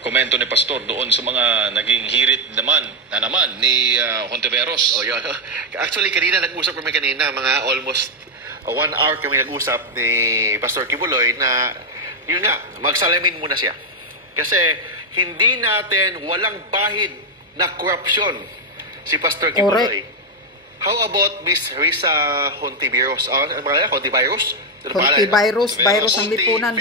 komento ni Pastor doon sa mga naging hirit naman ni Hontiveros. Oh, yun. Actually, kanina nag-usap kami mga almost 1 hour kami nag-usap ni Pastor Kibuloy na yun nga, magsalamin muna siya. Kasi hindi natin walang bahid na korupsyon si Pastor Kibuloy. How about Miss Risa Hontiveros? Hontiveros? Virus ang lipunan.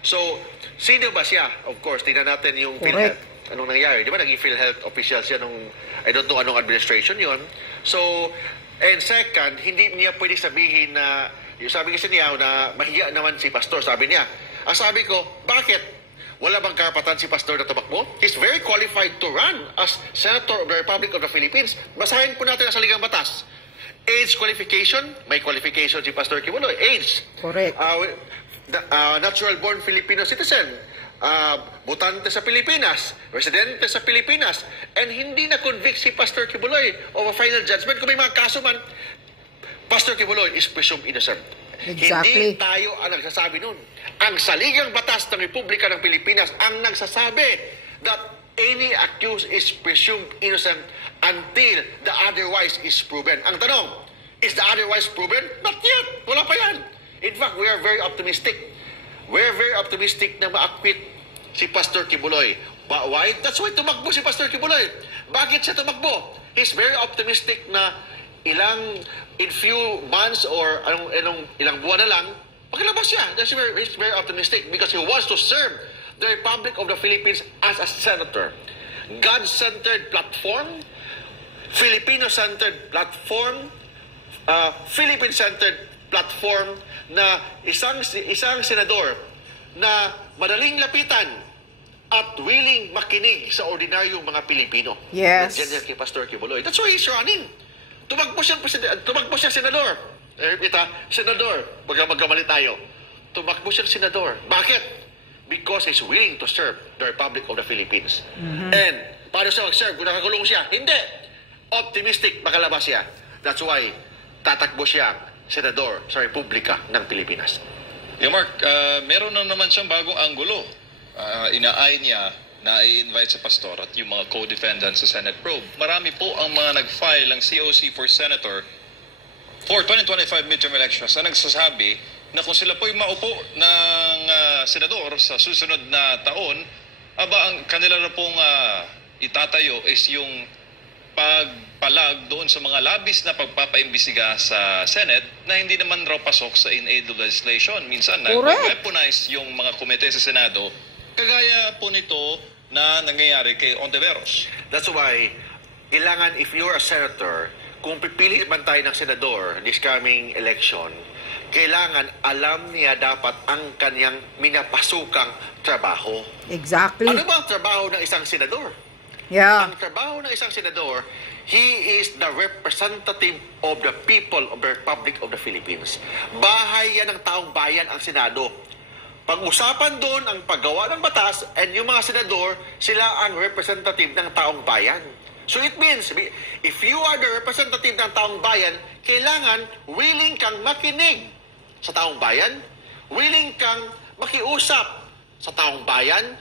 So, sino ba siya? Of course, tingnan natin yung PhilHealth. Anong nangyari? Di ba naging PhilHealth official siya nung, I don't know anong administration yon. So, and second, hindi niya pwede sabihin na, sabi kasi niya na mahiya naman si Pastor. Sabi niya, sabi ko, bakit? Wala bang karapatan si Pastor na tumakbo? He's very qualified to run as Senator of the Republic of the Philippines. Basahin po natin ang saligang batas. Age qualification, may qualification si Pastor Kibuloy. Age. Correct. Natural-born Filipino citizen. Butante sa Pilipinas. Residente sa Pilipinas. And hindi na-convict si Pastor Kibuloy of a final judgment. Kung may mga kaso man, Pastor Kibuloy is presumed innocent. Exactly. Hindi tayo ang nagsasabi nun. Ang saligang batas ng Republika ng Pilipinas ang nagsasabi that any accused is presumed innocent until the otherwise is proven. Ang tanong, is the otherwise proven? Not yet. Wala pa yan. In fact, we are very optimistic. We're very optimistic na ma-acquit si Pastor Kibuloy. But why? That's why tumakbo si Pastor Kibuloy. Bakit siya tumakbo? He's very optimistic na in few months or ilang buwan na lang, makilabas siya. He's very optimistic because he wants to serve the Republic of the Philippines as a senator. God-centered platform, Filipino-centered platform, Philippine-centered platform na isang senador na madaling lapitan at willing makinig sa ordinaryong mga Pilipino. Yes. Yan kay Pastor Kibuloy. That's why he's running. Tumakbo siya senador. Senador. Magkamali tayo. Tumakbo siya senador. Bakit? Because he's willing to serve the Republic of the Philippines. And paano siya mag-serve kung nakakulong siya? Hindi. Optimistic, makalabas siya. That's why tatakbo siya senador sa Republika ng Pilipinas. Mark, meron na naman siyang bagong anggulo. Inaay niya na i-invite sa pastor at yung mga co-defendants sa Senate probe. Marami po ang mga nag-file ng COC for Senator for 2025 midterm elections na nagsasabi na kung sila po'y maupo ng senador sa susunod na taon, ang kanila na pong itatayo is yung pagpalag doon sa mga labis na pagpapaimbisiga sa Senate na hindi naman raw pasok sa in-aid of legislation. Minsan na-weaponize yung mga komite sa Senado, kagaya po nito na nangyayari kay Hontiveros. That's why, kailangan if you're a senator, kung pipili man tayo ng senador this coming election, kailangan alam niya dapat ang kanyang minapasukang trabaho. Exactly. Ano ba ang trabaho ng isang senador? Yeah. Ang trabaho ng isang senador, he is the representative of the people of the Republic of the Philippines. Bahay yan ng taong bayan ang Senado. Pag-usapan doon ang paggawa ng batas and yung mga senador, sila ang representative ng taong bayan. So it means, if you are the representative ng taong bayan, kailangan willing kang makinig sa taong bayan, willing kang makiusap sa taong bayan,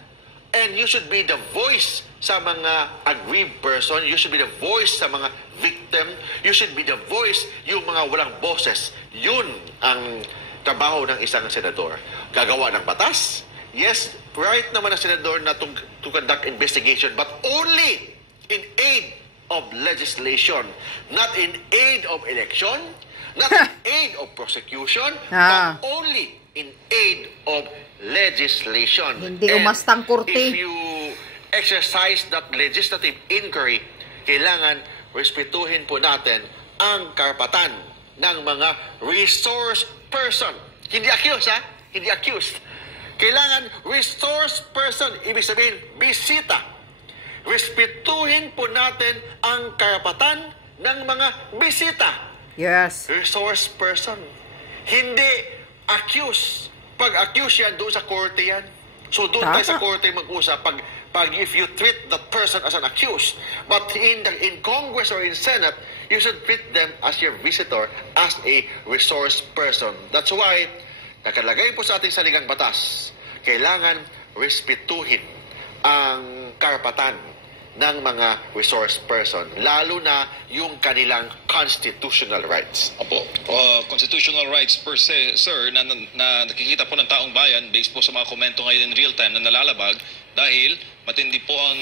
and you should be the voice sa mga aggrieved person, you should be the voice sa mga victim, you should be the voice yung mga walang boses. Yun ang trabaho ng isang senador. Gagawa ng batas. Yes, right naman ang senador na to conduct investigation, but only in aid of legislation, not in aid of election, not in aid of prosecution, but only in aid of legislation. Hindi umastang korte. If you exercise that legislative inquiry, kailangan respetuhin po natin ang karapatan ng mga resource person. Hindi accused, ha? Hindi accused. Kailangan resource person, ibig sabihin, bisita. Respetuhin po natin ang karapatan ng mga bisita. Yes. Resource person. Hindi accused. Pag accused yan, doon sa korte yan. So doon tayo sa korte mag-usap pag if you treat the person as an accused. But in Congress or in Senate, you should treat them as your visitor, as a resource person. That's why, nakalagay po sa ating saligang batas, kailangan respetuhin ang karapatan ng mga resource person, lalo na yung kanilang constitutional rights. Opo, constitutional rights per se, sir, na nakikita po ng taong bayan based po sa mga komento ngayon in real time na nalalabag dahil matindi po ang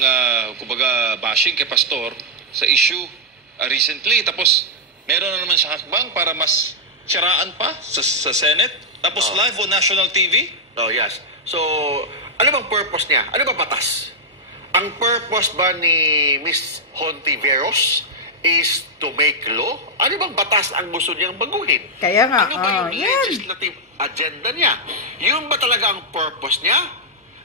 kumbaga bashing kay Pastor sa issue recently. Tapos meron na naman siya hakbang para mas siraan pa sa Senate. Tapos live on national TV. Oh, yes. So, ano bang purpose niya? Ano bang batas? Ang purpose ba ni Ms. Hontiveros is to make law? Ano bang batas ang gusto niyang baguhin? Kaya nga, Ano ba yung yan. legislative agenda niya? Yun ba talaga ang purpose niya?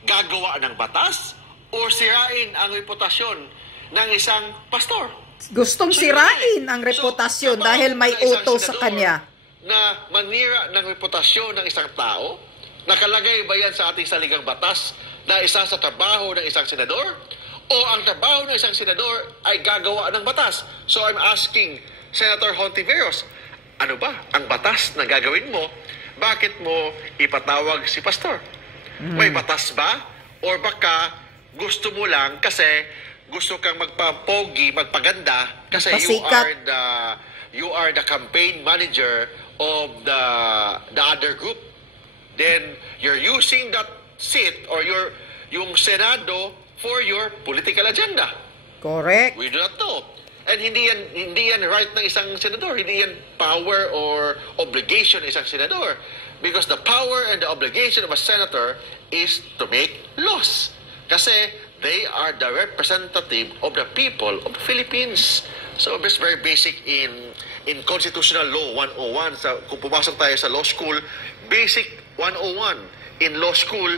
Gagawa ng batas? O sirain ang reputasyon ng isang pastor? Gustong So, sirain yun eh. ang reputasyon So, dahil may trabaho ng isang utos sa senador kanya. Na manira ng reputasyon ng isang tao? Nakalagay ba yan sa ating saligang batas na isa sa trabaho ng isang senador? O ang trabaho ng isang senador ay gagawa ng batas? So I'm asking Senator Hontiveros, ano ba ang batas na gagawin mo? Bakit mo ipatawag si pastor? May batas ba? Or baka gusto mo lang kasi gusto kang magpapogi, magpaganda kasi Magpasikat. you are the campaign manager of the other group. Then you're using that seat or yung Senado for your political agenda. Correct. We do not know. And hindi yan right ng isang senador. Hindi yan power or obligation ng isang senador. Because the power and the obligation of a senator is to make laws. Kasi they are the representative of the people of the Philippines. So it's very basic in Constitutional Law 101. Kung pumasok tayo sa law school, basic 101 in law school,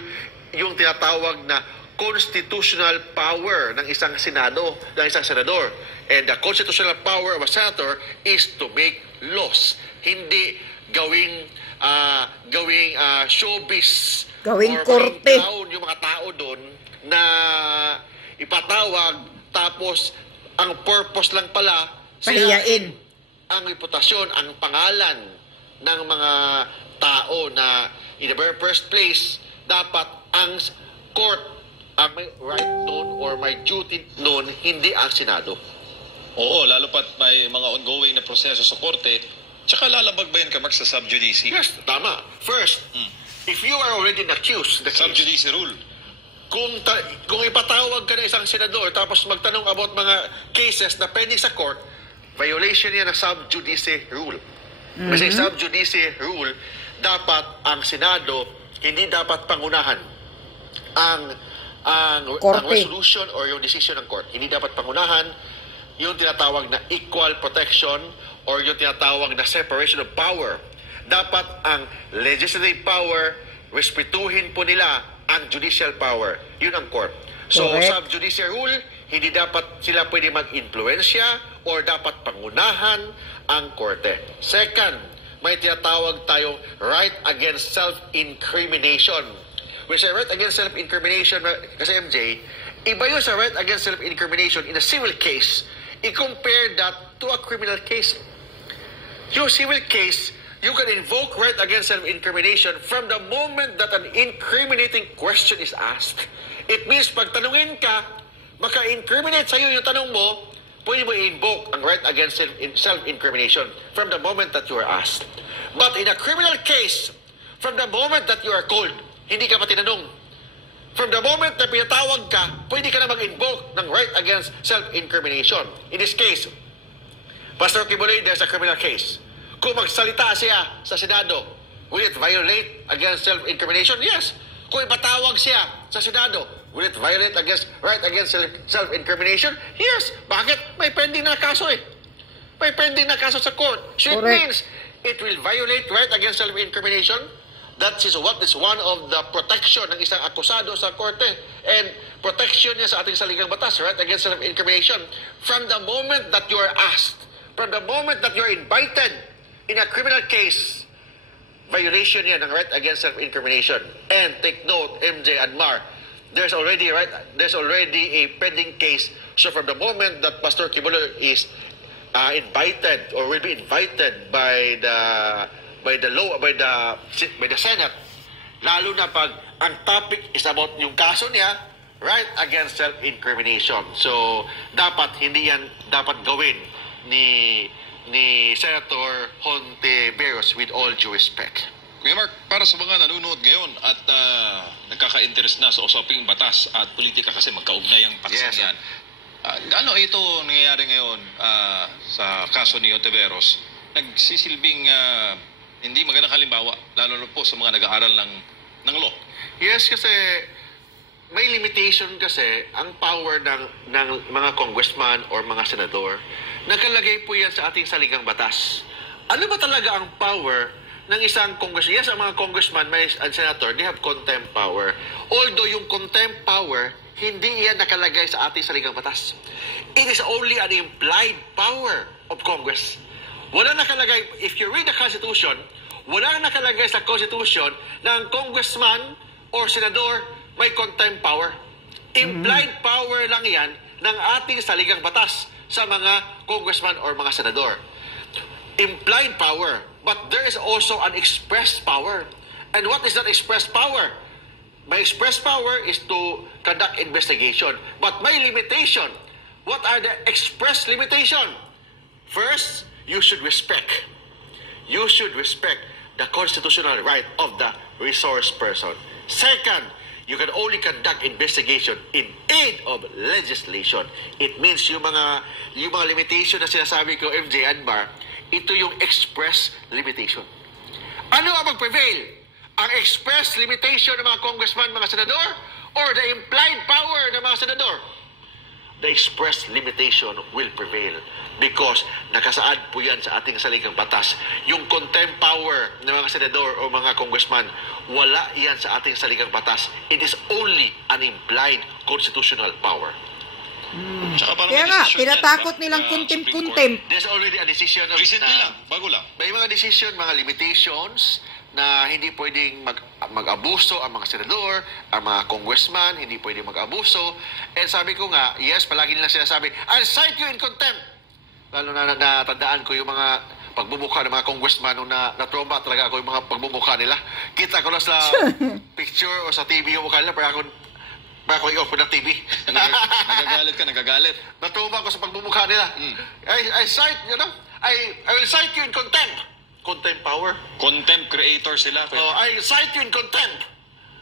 yung tinatawag na constitutional power ng isang senado, ng isang senador. And the constitutional power of a senator is to make laws. Hindi gawing showbiz Gawing or korte. down yung mga tao doon na ipatawag tapos ang purpose lang pala Pahiyain. ang reputasyon, ang pangalan ng mga tao na in the very first place, dapat ang court ang may right noon or may duty noon, hindi ang Senado. Oo, lalo pat may mga ongoing na proseso sa korte. Tsaka lalabag ba yan, Kamark, sa sub judice? Yes, tama. First, if you are already accused, the Sub judice rule. kung ipatawag ka ng isang senador tapos magtanong about mga cases na pending sa court, violation yan ng sub judice rule. Kasi sub judice rule, dapat ang Senado hindi dapat pangunahan ang Korte. resolution or yung decision ng court. Hindi dapat pangunahan yung tinatawag na equal protection or yung tinatawag na separation of power. Dapat ang legislative power, respetuhin po nila ang judicial power. Yun ang court. So, Correct. sa judicial rule, hindi dapat sila pwede mag-influensya or dapat pangunahan ang korte. Second, may tinatawag tayong right against self-incrimination. When say right against self-incrimination, kasi MJ, iba yun sa right against self-incrimination in a civil case. I-compare that to a criminal case. Yung civil case, you can invoke right against self-incrimination from the moment that an incriminating question is asked. It means pag tanungin ka, maka-incriminate sa'yo yung tanong mo, pwede mo i-invoke ang right against self-incrimination from the moment that you are asked. But in a criminal case, from the moment that you are called, hindi ka pa tinanong. From the moment na pinatawag ka, pwede ka na mag-invoke ng right against self-incrimination. In this case, Pastor Kibuloy, there's a criminal case. Kung magsalita siya sa Senado, will it violate against self-incrimination? Yes. Kung ipatawag siya sa Senado, will it violate right against self-incrimination? Yes. Bakit? May pending na kaso eh. May pending na kaso sa court. So it Correct. means it will violate right against self-incrimination. That is what is one of the protection ng isang akusado sa korte. And protection niya sa ating saligang batas, right against self-incrimination. From the moment that you are asked, from the moment that you are invited in a criminal case, violation yan ng right against self-incrimination. And take note, MJ and Mar, there's already a pending case. So from the moment that Pastor Kibulo is invited or will be invited by the Senate, lalo na pag ang topic is about yung kaso niya, right against self-incrimination. So, dapat hindi yan dapat gawin ni Senator Hontiveros with all due respect. Kuya Mark, para sa mga nanonood ngayon at nagkaka-interest na sa usaping batas at politika kasi magkaugnay ang paksang Yes. yan. Ano ito nangyayari ngayon sa kaso ni Hontiveros? Nagsisilbing hindi magandang halimbawa, lalo na po sa mga nag-aaral ng law. Yes, kasi may limitation kasi ang power ng mga congressman or mga senador. Nakalagay po yan sa ating saligang batas. Ano ba talaga ang power ng isang congressman? Yes, ang mga congressman and senator, they have contempt power. Although yung contempt power, hindi yan nakalagay sa ating saligang batas. It is only an implied power of Congress. Wala nakalagay, if you read the Constitution, wala nakalagay sa Constitution na ang congressman or senador may contempt power. Implied power lang yan ng ating saligang batas sa mga congressman or mga senador. Implied power. But there is also an express power. And what is that express power? My express power is to conduct investigation. But my limitation, what are the express limitation? First, you should respect. You should respect the constitutional right of the resource person. Second, you can only conduct investigation in aid of legislation. It means yung mga limitation na sinasabi ko, MJ Anbar, ito yung express limitation. Ano ang mag-prevail? Ang express limitation ng mga congressman, mga senador, or the implied power ng mga senador? The express limitation will prevail because nakasaad po yan sa ating saligang batas. Yung contempt power ng mga senador o mga congressman, wala yan sa ating saligang batas. It is only an implied constitutional power. Tsaka parang Kaya may nga, decision yan, tinatakot diba? nilang Supreme Court. contempt-contempt. There's already a decision of Recently lang, bago lang. may mga decision, mga limitations na hindi pwedeng mag-abuso ang mga senador, ang mga congressman, hindi pwedeng mag-abuso. And sabi ko nga, yes, palagi nilang sinasabi, I'll cite you in contempt. Lalo na natandaan ko yung mga pagbubukha ng mga congressman nung na-trauma talaga ako yung mga pagbubukha nila. Kita ko na sa picture o sa TV yung mukha nila, para ako i-off ng TV. Nagagalit. Natrauma ko sa pagbubukha nila. I cite, I will cite you in contempt. Contempt power. Contempt creator sila. Oh, I cite you in contempt.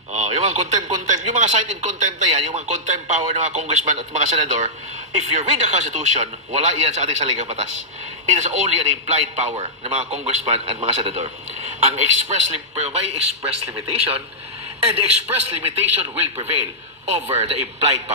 Oh, yung mga contempt. Yung mga cite in contempt na yan, yung mga contempt power ng mga congressman at mga senador, if you read the Constitution, wala yan sa ating saligang batas. It is only an implied power ng mga congressman at mga senador. Ang pero may express limitation, and the express limitation will prevail over the implied power.